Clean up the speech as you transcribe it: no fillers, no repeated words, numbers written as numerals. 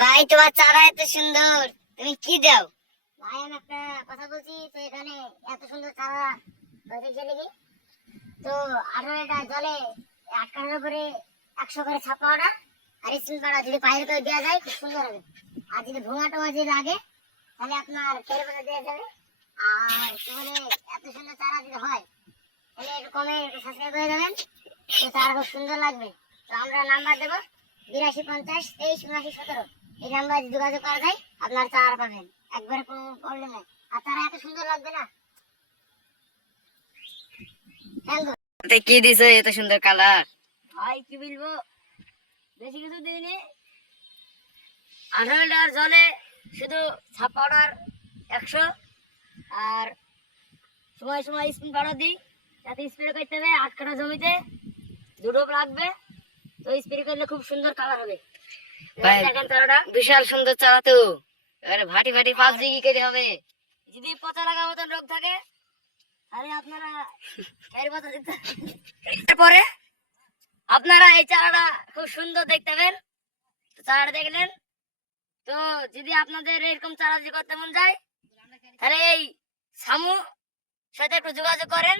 ভাই তোমার চারা এত সুন্দর, তুমি কি দাও? ভাই আমি একটা কথা বলছি, তো এখানে এত সুন্দর চারা দেখে দেখি তো 18টা জলে আটকানোর উপরে 100 করে ছাপা অর্ডার আর স্পিন পাড়া যদি বাইরে করে দেওয়া যায় খুব সুন্দর হবে। আর যদি ভুঙা টোঙা যদি লাগে তাহলে আপনার ফের বলে দেওয়া যাবে। আর কি বলে, এত সুন্দর চারা যদি হয় তাহলে একটু কমে একটু সাবস্ক্রাইব করে দেবেন, তো চারা খুব সুন্দর লাগবে। তো আমরা নাম্বার দেবো 8250 23 79 17, এই নাম্বারে যোগাযোগ করা যায়, আপনার চারা পাবেন, একবারে কোনো প্রবলেম নেই। আর চারা এত সুন্দর লাগবে না, থ্যাংক ইউ। কি দিছো এত সুন্দর কালার? ভাই কি বলবো, বেশি কিছু দিইনি, 18 লিটার জলে শুধু ছাপ পাউডার 100 আর সময় সময় স্পিন পাউডার দিই, যাতে স্প্রে করতে হবে। 8 কাঠা জমিতে 2 ডোপ লাগবে, তো স্প্রে করলে খুব সুন্দর কালার হবে। ভাই, দেখেন চারাটা বিশাল সুন্দর চারা তো। এবারে ভাটি ভাটি পাঁচ দিকে কেটে হবে। যদি পচা লাগা মতন রোগ থাকে তাহলে আপনারা এর কথা দিতে। এরপরে আপনারা এই চারাটা খুব সুন্দর দেখতে পাবেন। তো চারাটা দেখলেন, তো যদি আপনাদের এরকম চারা যদি করতে মন যায় তাহলে এই সামু সাথে একটু যোগাযোগ করেন।